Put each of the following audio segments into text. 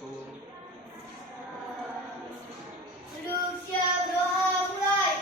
Duduk siap doa mulai.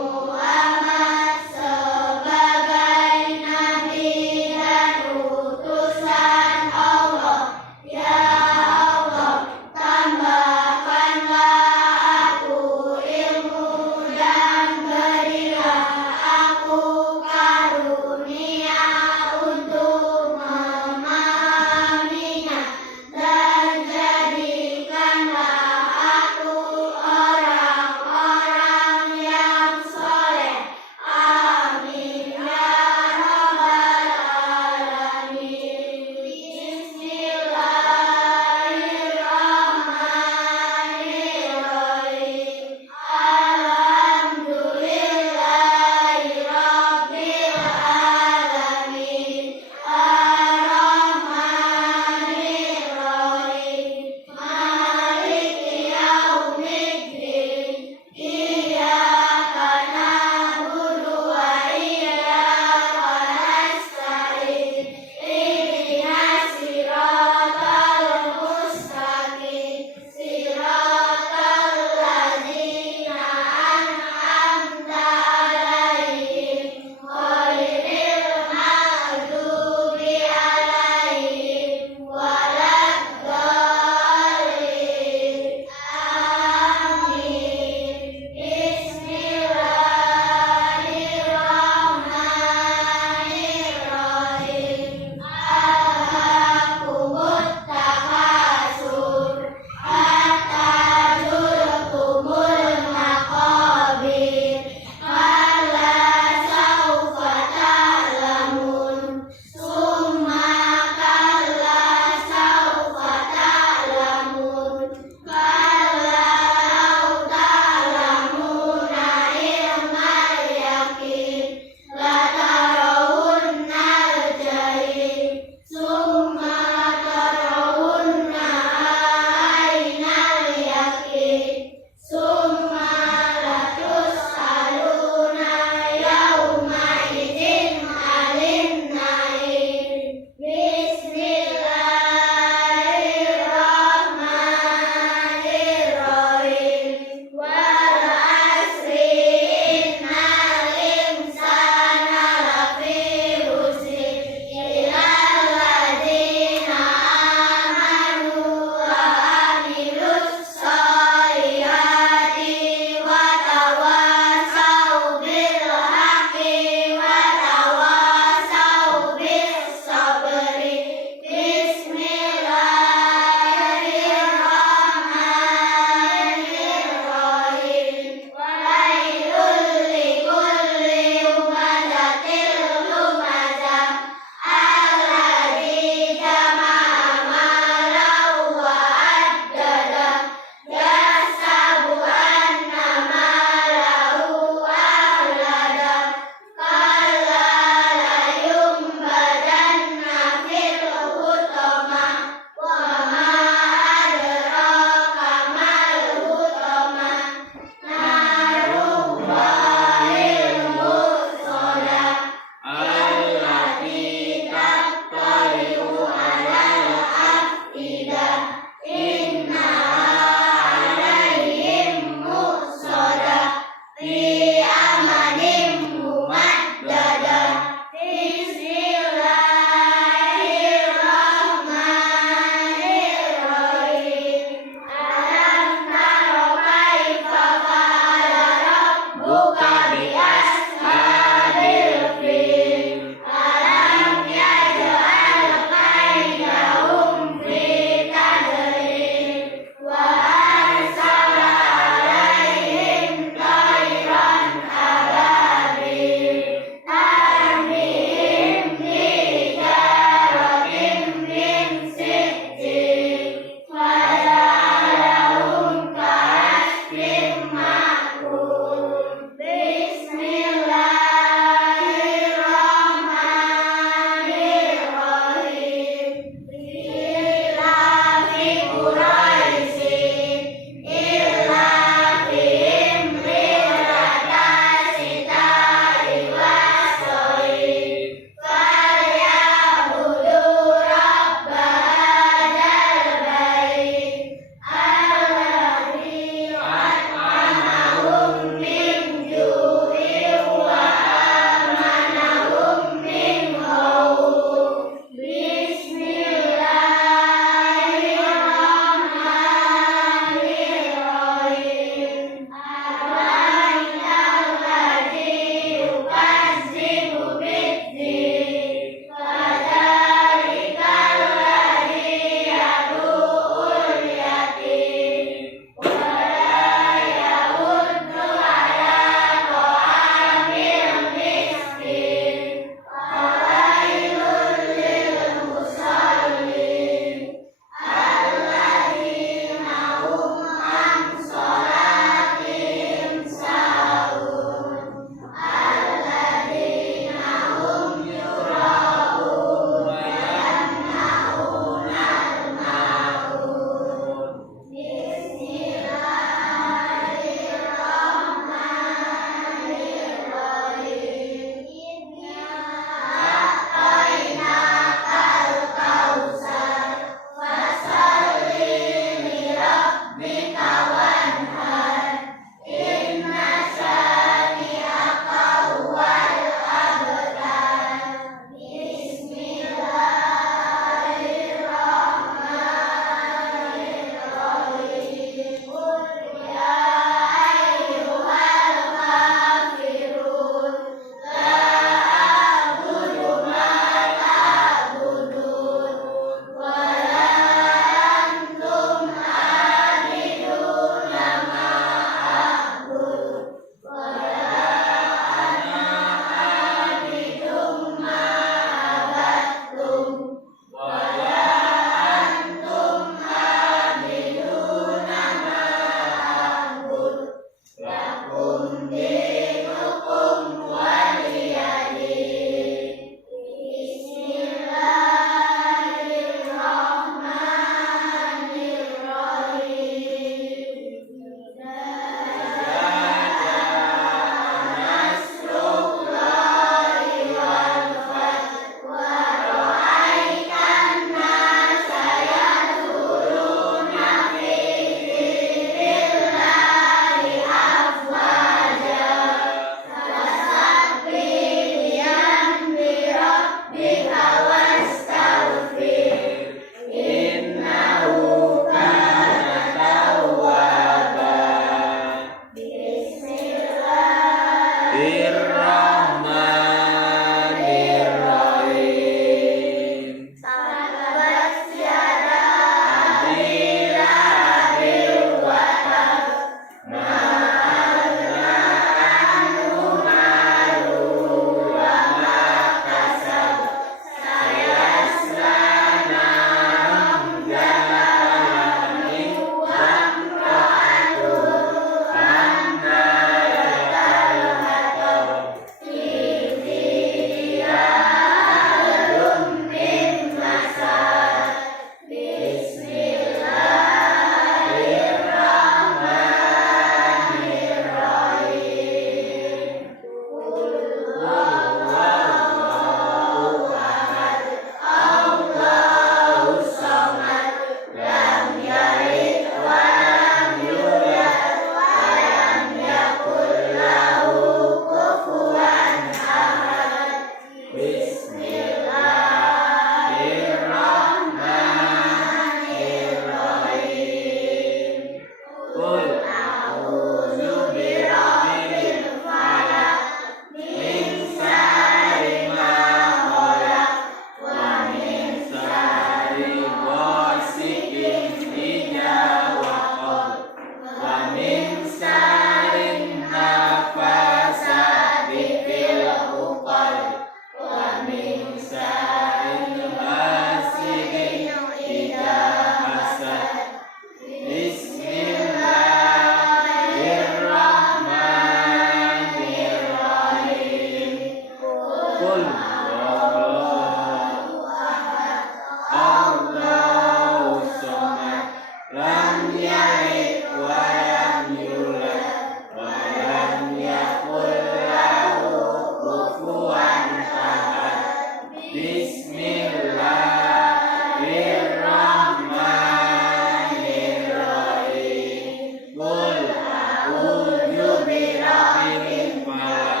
Bismillahirrahmanirrahim. Qul a'udzu birabbil falaq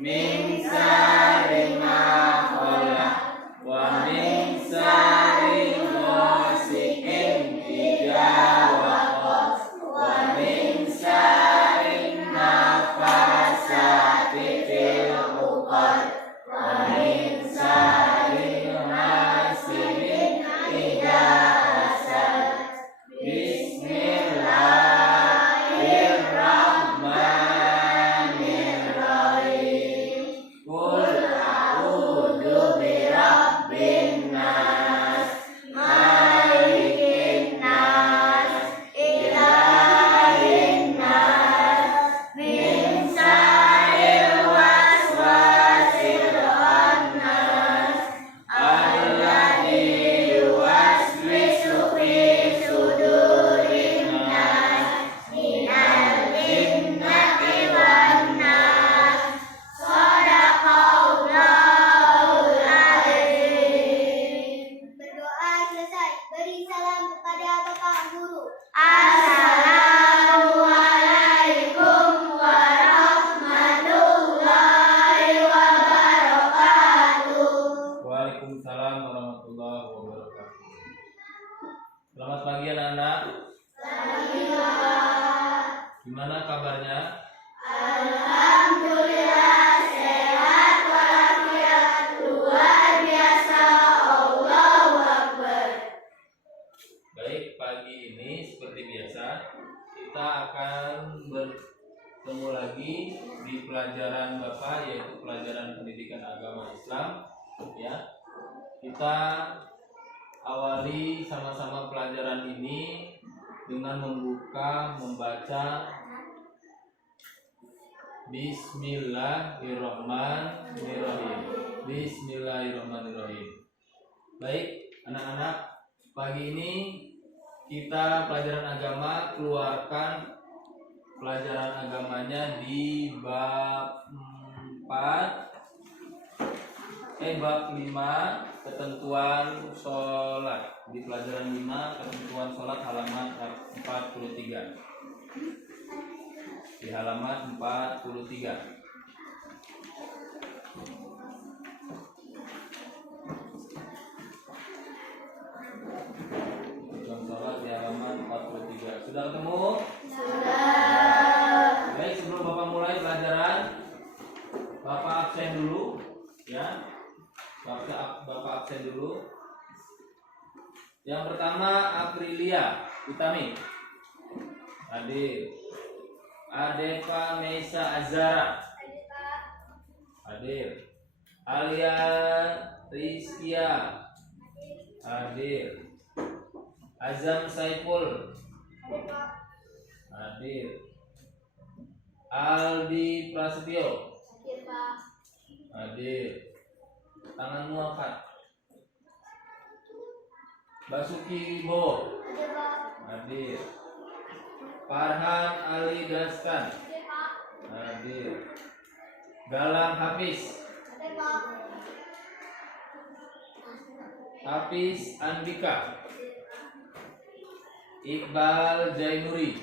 min syarri ma khalaq wa min syarri ghasiqin idza waqab wa min syarri nafasati fil 'uqad wa min syarri hasidin idza hasad. Bismillahirrahmanirrahim. Qul a'udzu birabbin nas malikin nas ilahin nas min syarril waswasil khannas alladzi yuwaswisu fi sudurin nas minal jinnati wan nas. Shadaqallahul azim. Berdoa selesai. Beri salam kepada Bapak Guru. Assalamualaikum warahmatullahi wabarakatuh. Waalaikumsalam warahmatullahi wabarakatuh. Selamat pagi anak-anak. Gimana kabarnya? Alhamdulillah sehat walafiat. Luar biasa. Allahu Akbar. Baik, pagi ini seperti biasa kita akan bertemu lagi di pelajaran Bapak, yaitu pelajaran pendidikan agama Islam. Ya, kita awali sama-sama pelajaran ini dengan membaca Bismillahirrahmanirrahim. Bismillahirrahmanirrahim. Baik, anak-anak, pagi ini kita pelajaran agama keluarkan pelajaran agamanya di bab 5 ketentuan sholat. Di pelajaran 5 ketentuan sholat halaman 43. Di halaman 43. Ketentuan sholat di halaman 43. Sudah ketemu? Sudah. Baik, sebelum Bapak mulai pelajaran, Bapak absen dulu, ya. Bapak absen dulu. Yang pertama Aprilia Utami. Hadir. Adepa Mesa Azara. Hadir. Alia Rizkia. Hadir. Azam Saiful. Hadir. Aldi Prasetyo. Hadir. Tangan muafat. Basuki Bo. Hadir. Farhan Ali Dastan. Hadir. Galang Hafiz. Hafiz Andika. Iqbal Jainuri.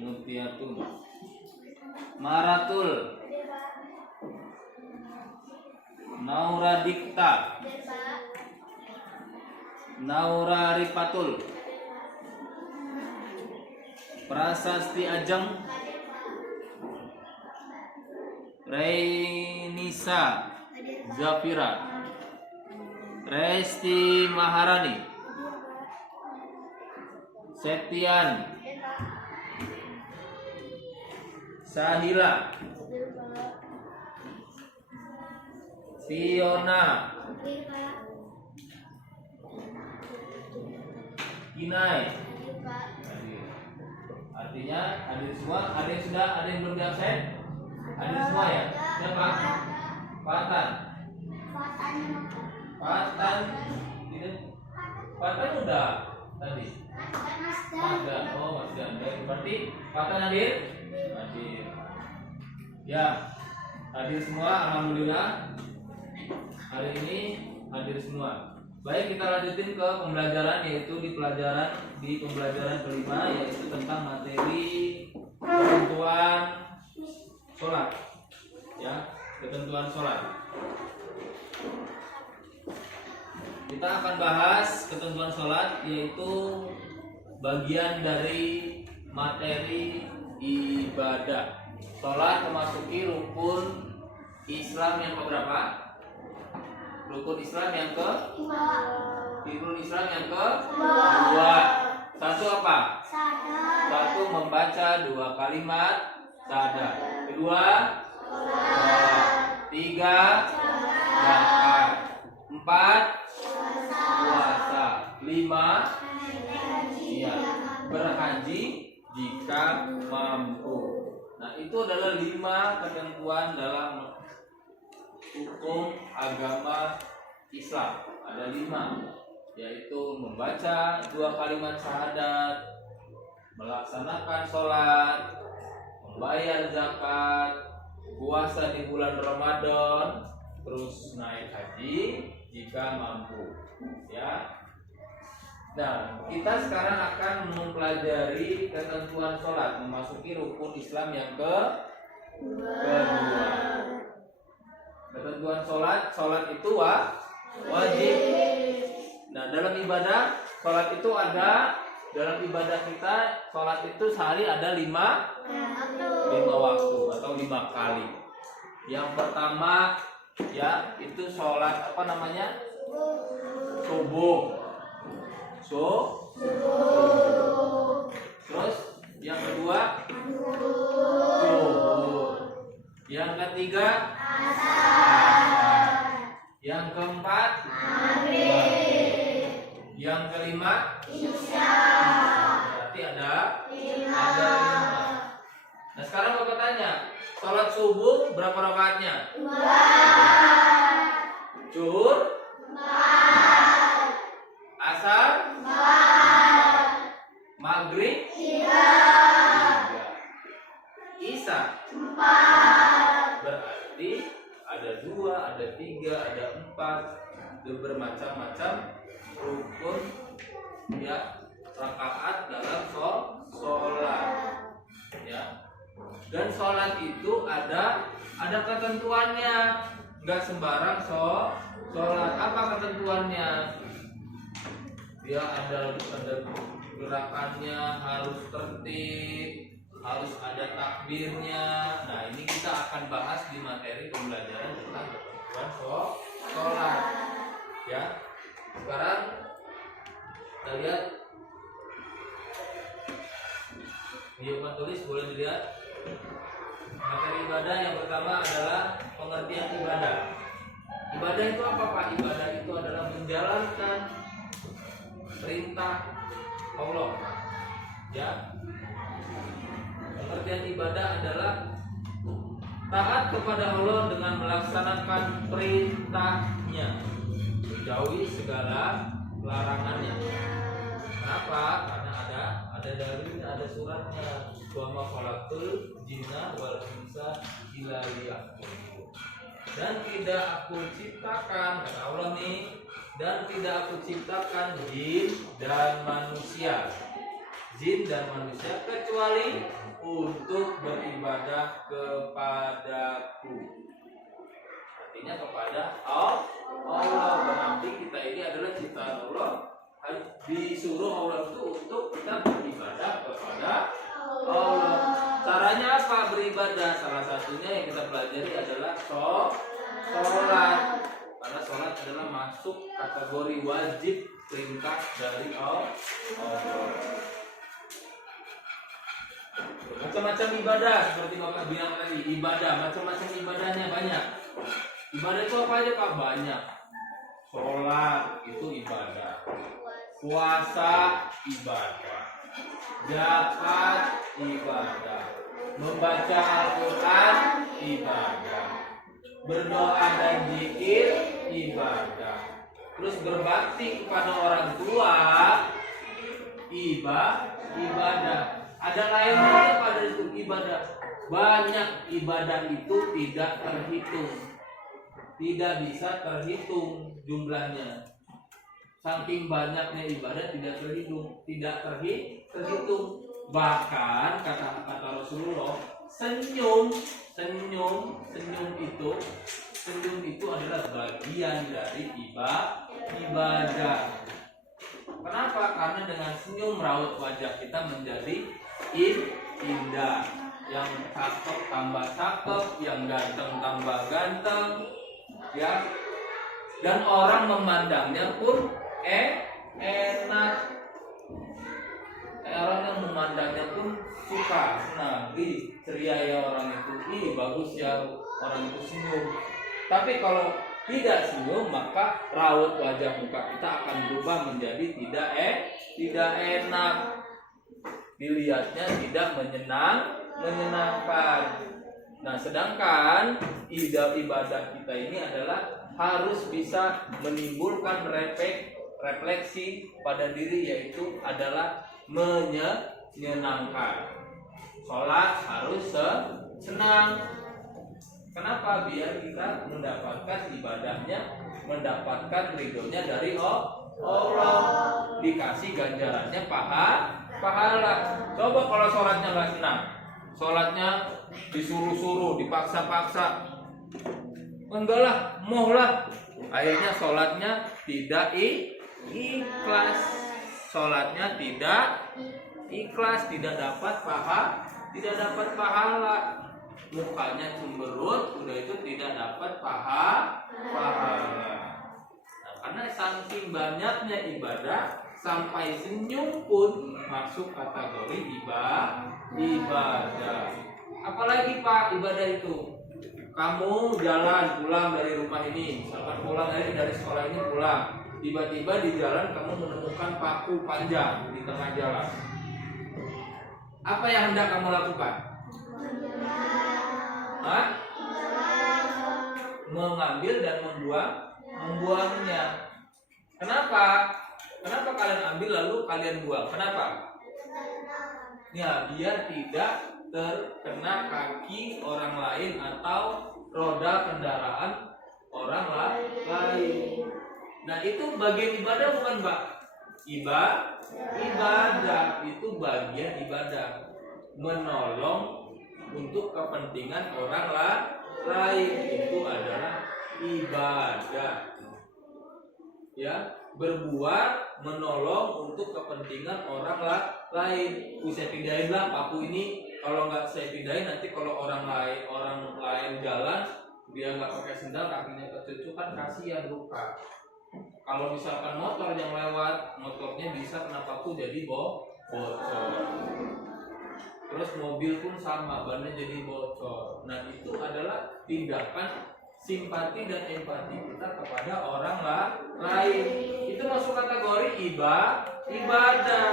Mutiatun. Maratul. Naura Dikta. Naura Ripatul. Prasasti Ajeng. Reinisa Zafira. Resti Maharani. Septian. Sahila. Fiona. Kinai. Artinya hadir semua. Ada yang sudah, ada yang belum absen? Hadir semua ya? Siapa? Patan. Patan. Patan udah tadi. Masdan. Oh, Masdan. Baik, berarti kapan hadir? Hadir. Ya, hadir semua. Alhamdulillah. Hari ini hadir semua. Baik, kita lanjutin ke pembelajaran, yaitu di pembelajaran kelima, yaitu tentang materi ketentuan sholat. Ya, ketentuan sholat. Kita akan bahas ketentuan sholat, yaitu bagian dari materi ibadah. Sholat memasuki rukun Islam yang keberapa? Rukun Islam yang ke? Rukun Islam yang ke? Dua. Satu apa? Satu membaca 2 kalimat syahadat. Kedua, tiga, zakat. 4, puasa. 5, iya, berhaji jika mampu. Nah, itu adalah 5 ketentuan dalam hukum agama Islam. Ada 5, yaitu membaca 2 kalimat syahadat, melaksanakan sholat, membayar zakat, puasa di bulan Ramadan, terus naik haji jika mampu. Ya. Nah, kita sekarang akan mempelajari ketentuan sholat, memasuki rukun Islam yang kedua. Ketentuan sholat itu wajib. Nah, dalam ibadah sholat itu dalam ibadah kita sholat itu sehari ada 5 waktu atau 5 kali. Yang pertama ya itu sholat apa namanya? Subuh. Terus yang kedua zuhur. Yang ketiga yang keempat maghrib. Yang kelima isya. Berarti ada 5. Nah, sekarang Bapak tanya, sholat subuh berapa rakaatnya? 2. Zuhur 4. Asar 4. Maghrib 3. Isya 4. Berarti ada 2, ada 3, ada 4. Itu bermacam-macam rukun ya rakaat dalam sholat. Ya. Dan sholat itu ada ketentuannya, nggak sembarang sholat. Apa ketentuannya? Dia ada gerakannya, harus tertib, harus ada takbirnya. Nah, ini kita akan bahas di materi pembelajaran tentang ketentuan sholat. Ya, sekarang kita lihat video tulis, boleh dilihat. Materi ibadah yang pertama adalah pengertian ibadah. Ibadah itu apa, Pak? Ibadah itu adalah menjalankan perintah Allah. Ya. Pengertian ibadah adalah taat kepada Allah dengan melaksanakan perintahnya, menjauhi segala larangannya. Kenapa? Karena ada dalilnya, ada suratnya. Wa ma khalaqtul jinna wal insa illa liya'budun. Dan tidak aku ciptakan, kata Allah nih, dan tidak aku ciptakan jin dan manusia kecuali untuk beribadah kepadaku. Artinya kepada Allah. Berarti kita ini adalah ciptaan Allah. Disuruh Allah itu untuk kita beribadah kepada Allah. Caranya apa beribadah? Salah satunya yang kita pelajari adalah sholat. Karena sholat adalah masuk kategori wajib, perintah dari Allah. Macam-macam ibadah seperti Bapak bilang tadi, ibadah macam-macam ibadahnya banyak. Ibadah itu apa aja, Pak? Banyak. Sholat itu ibadah, puasa ibadah, zakat ibadah, membaca Al-Quran ibadah, berdoa dan zikir ibadah, terus berbakti kepada orang tua ibadah. Ada lain juga pada itu ibadah. Banyak ibadah itu tidak terhitung, tidak bisa terhitung jumlahnya. Saking banyaknya ibadah tidak terhitung. Bahkan kata Rasulullah, senyum itu adalah bagian dari ibadah. Kenapa? Karena dengan senyum raut wajah kita menjadi indah. Yang cakep tambah cakep, yang ganteng tambah ganteng, ya. Dan orang memandangnya pun enak. Orang yang memandangnya pun suka, senang, ceria ya orang itu, bagus ya orang itu senyum. Tapi kalau tidak senyum, maka raut wajah muka kita akan berubah menjadi tidak enak. Dilihatnya tidak menyenangkan. Nah, sedangkan ibadah kita ini adalah harus bisa menimbulkan refleksi pada diri, yaitu adalah menyenangkan. Sholat harus senang. Kenapa? Biar kita mendapatkan ibadahnya, mendapatkan ridhonya dari Allah, dikasih ganjarannya pahala. Coba kalau sholatnya nggak senang, sholatnya disuruh-suruh, dipaksa-paksa, enggak lah, mau lah, akhirnya sholatnya tidak ikhlas, sholatnya tidak ikhlas, tidak dapat pahala, mukanya cemberut, udah itu tidak dapat pahala. Nah, karena saking banyaknya ibadah, sampai senyum pun masuk kategori ibadah. Apalagi Pak ibadah itu? Kamu jalan pulang dari rumah ini, misalkan pulang dari sekolah ini pulang, tiba-tiba di jalan kamu menemukan paku panjang di tengah jalan. Apa yang hendak kamu lakukan? Mengambil dan membuangnya. Kenapa kalian ambil lalu kalian buang? Kenapa? Ya, biar tidak terkena kaki orang lain atau roda kendaraan orang lain. Nah, itu bagian ibadah bukan, Mbak? Ibadah itu bagian ibadah. Menolong untuk kepentingan orang lain itu adalah ibadah. Ya, berbuat menolong untuk kepentingan orang lain. Saya pindahin lah paku ini, kalau nggak saya pindahin nanti kalau orang lain jalan dia nggak pakai sendal kakinya kecucuk kan kasihan, luka. Kalau misalkan motor yang lewat, motornya bisa kena paku jadi bocor. Terus mobil pun sama, bannya jadi bocor. Nah, itu adalah tindakan simpati dan empati kita kepada orang lain. Itu masuk kategori ibadah.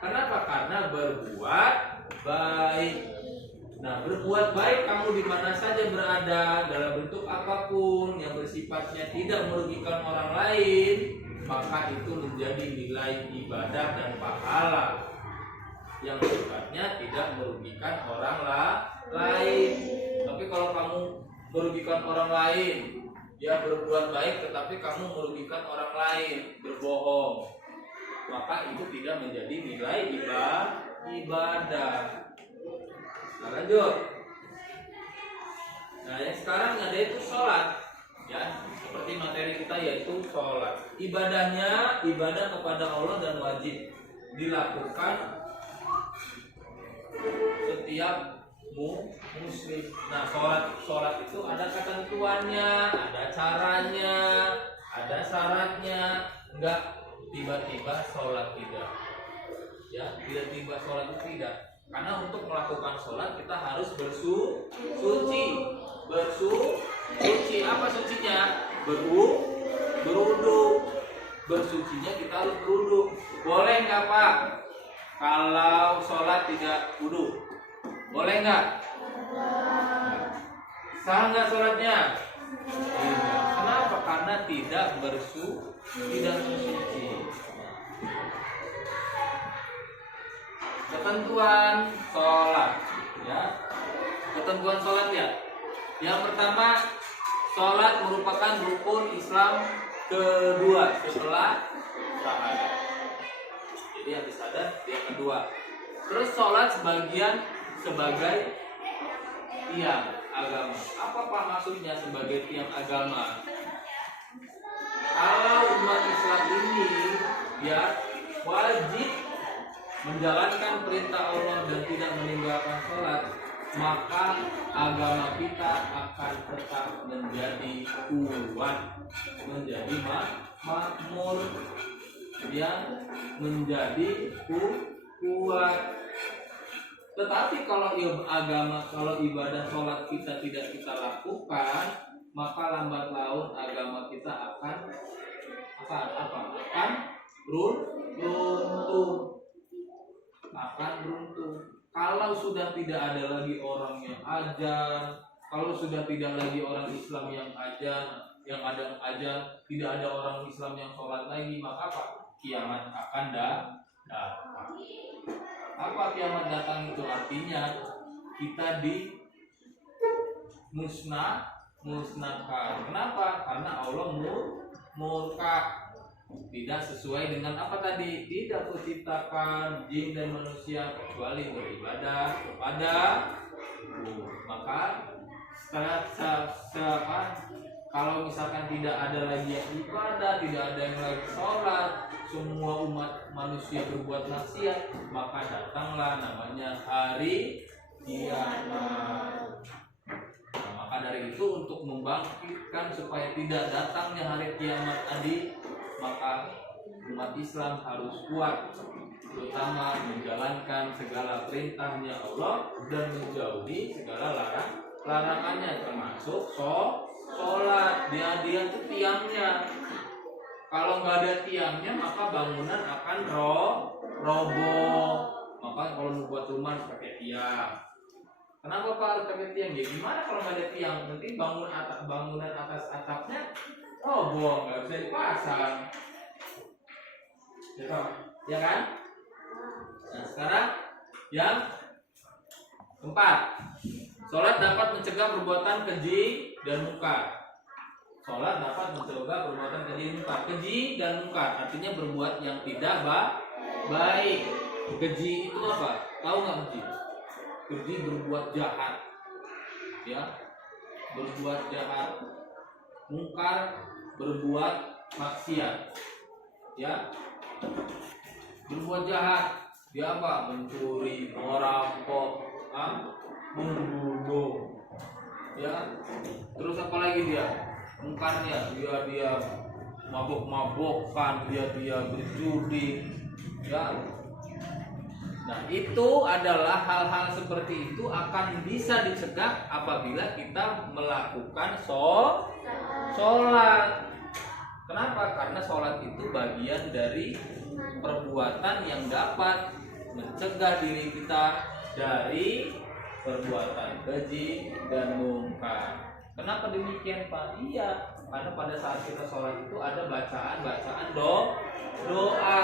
Kenapa? Karena berbuat baik. Nah, berbuat baik kamu di mana saja berada, dalam bentuk apapun yang bersifatnya tidak merugikan orang lain, maka itu menjadi nilai ibadah dan pahala yang sifatnya tidak merugikan orang lain. Tapi kalau kamu merugikan orang lain, ya berbuat baik tetapi kamu merugikan orang lain, berbohong, maka itu tidak menjadi nilai ibadah. Nah, lanjut. Nah, yang sekarang ada itu sholat, ya, seperti materi kita yaitu sholat. Ibadahnya ibadah kepada Allah dan wajib dilakukan setiap muslim. Nah, sholat itu ada ketentuannya, ada caranya, ada syaratnya. Enggak tiba-tiba sholat tidak. Ya, tiba-tiba sholat itu tidak. Karena untuk melakukan sholat kita harus bersuci. Apa sucinya? Berwudu. Bersucinya kita harus berwudu. Boleh nggak Pak? Kalau sholat tidak wudu, boleh nggak? Sah nggak sholatnya? Tidak. Kenapa? Karena tidak bersuci. ketentuan sholat, ya. Ketentuan sholat ya. Yang pertama, sholat merupakan rukun Islam kedua setelah syahadat. Jadi habis syahadat yang kedua. Terus sholat sebagai tiang agama. Apa Pak maksudnya sebagai tiang agama? Kalau umat Islam ini ya wajib menjalankan perintah Allah dan tidak meninggalkan sholat, maka agama kita akan tetap menjadi kuat, menjadi makmur, yang menjadi kuat. Tetapi kalau ibadah sholat kita tidak kita lakukan, maka lambat laun agama kita akan runtuh. Kalau sudah tidak ada lagi orang yang azan, kalau sudah tidak lagi orang Islam yang azan, yang ada azan, tidak ada orang Islam yang sholat lagi, maka apa? Kiamat akan datang. Apa kiamat datang itu? Artinya kita musnahkan. Kenapa? Karena Allah murka, tidak sesuai dengan apa tadi, tidak menciptakan jin dan manusia kecuali beribadah kepada maka kalau misalkan tidak ada lagi yang ibadah, tidak ada yang lagi sholat, semua umat manusia berbuat maksiat, maka datanglah namanya hari kiamat. Nah, maka dari itu untuk membangkitkan supaya tidak datangnya hari kiamat tadi, maka umat Islam harus kuat, terutama menjalankan segala perintahnya Allah dan menjauhi segala larangannya, termasuk sholat. Dia itu tiangnya. Kalau nggak ada tiangnya, maka bangunan akan roboh. Maka kalau membuat rumah harus pakai tiang. Kenapa Pak harus pakai tiang? Ya gimana kalau nggak ada tiang? Nanti bangunan atas atapnya roboh, nggak bisa dipasang. Ya kan? Nah sekarang yang keempat, sholat dapat mencegah perbuatan keji dan munkar. Sholat dapat mencegah perbuatan keji dan munkar. Keji dan munkar artinya berbuat yang tidak baik. Keji itu apa? Tahu nggak keji? Keji berbuat jahat, ya, berbuat jahat. Munkar berbuat maksiat, ya. Berbuat jahat, dia apa? Mencuri, merampok, membunuh, ya. Terus apa lagi dia? Mungkarnya dia mabok-mabokan, dia berjudi, ya. Nah itu adalah hal-hal seperti itu akan bisa dicegah apabila kita melakukan sholat. Kenapa? Karena sholat itu bagian dari perbuatan yang dapat mencegah diri kita dari perbuatan keji dan mungkar. Kenapa demikian Pak? Iya, karena pada saat kita sholat itu ada bacaan doa.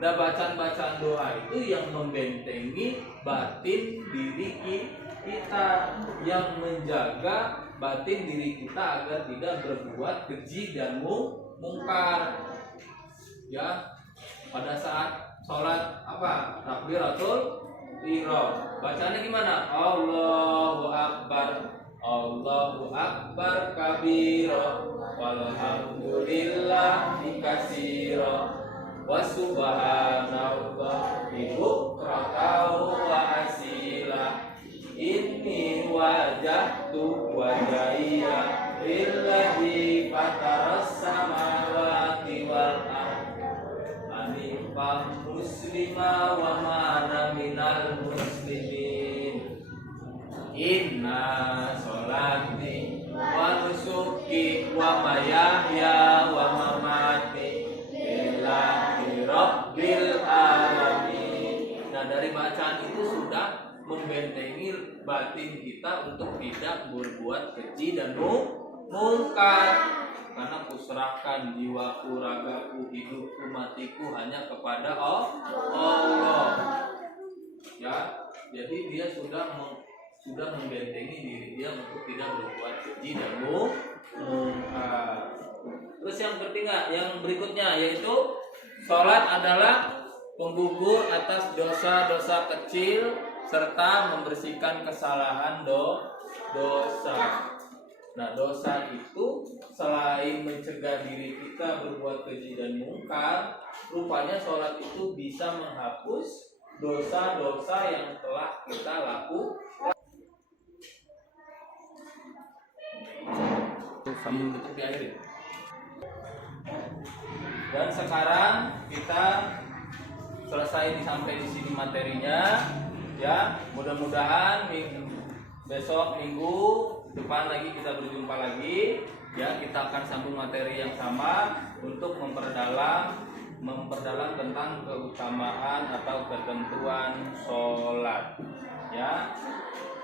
Nah bacaan doa itu yang membentengi batin diri kita, yang menjaga batin diri kita agar tidak berbuat keji dan mungkar. Ya, pada saat sholat apa? Takbiratul ihram. Bacanya gimana? Allahu Akbar, Allahu Akbar kabira, walhamdulillahi katsira, wa subhanallahi bukratan wa asila. Inni wajahtu wajhiya lillazi fataras samawati wal ardi hanifan muslima wa ma ana minal muslimin. Inna sholati wa nusuki wa mahyaya wa mamati lillahi rabbil alamin. Nah dari bacaan itu sudah membentengi batin kita untuk tidak berbuat keji dan mungkar. Karena kuserahkan jiwaku, ragaku, hidupku, matiku hanya kepada Allah. Ya, jadi dia sudah membentengi diri dia untuk tidak berbuat keji dan mungkar. Terus yang berikutnya yaitu sholat adalah penggugur atas dosa-dosa kecil serta membersihkan kesalahan dosa. Nah, dosa itu selain mencegah diri kita berbuat keji dan mungkar, rupanya sholat itu bisa menghapus dosa-dosa yang telah kita lakukan. Untuk diakhiri. Dan sekarang kita selesai sampai di sini materinya, ya. Mudah-mudahan besok minggu depan lagi kita berjumpa lagi, ya. Kita akan sambung materi yang sama untuk memperdalam tentang keutamaan atau ketentuan sholat, ya.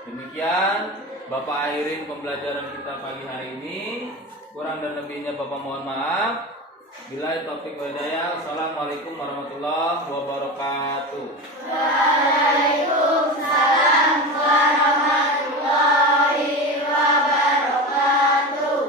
Demikian Bapak akhirin pembelajaran kita pagi hari ini. Kurang dan lebihnya Bapak mohon maaf. Billahi taufiq wal hidayah. Assalamualaikum warahmatullahi wabarakatuh. Waalaikumsalam warahmatullahi wabarakatuh.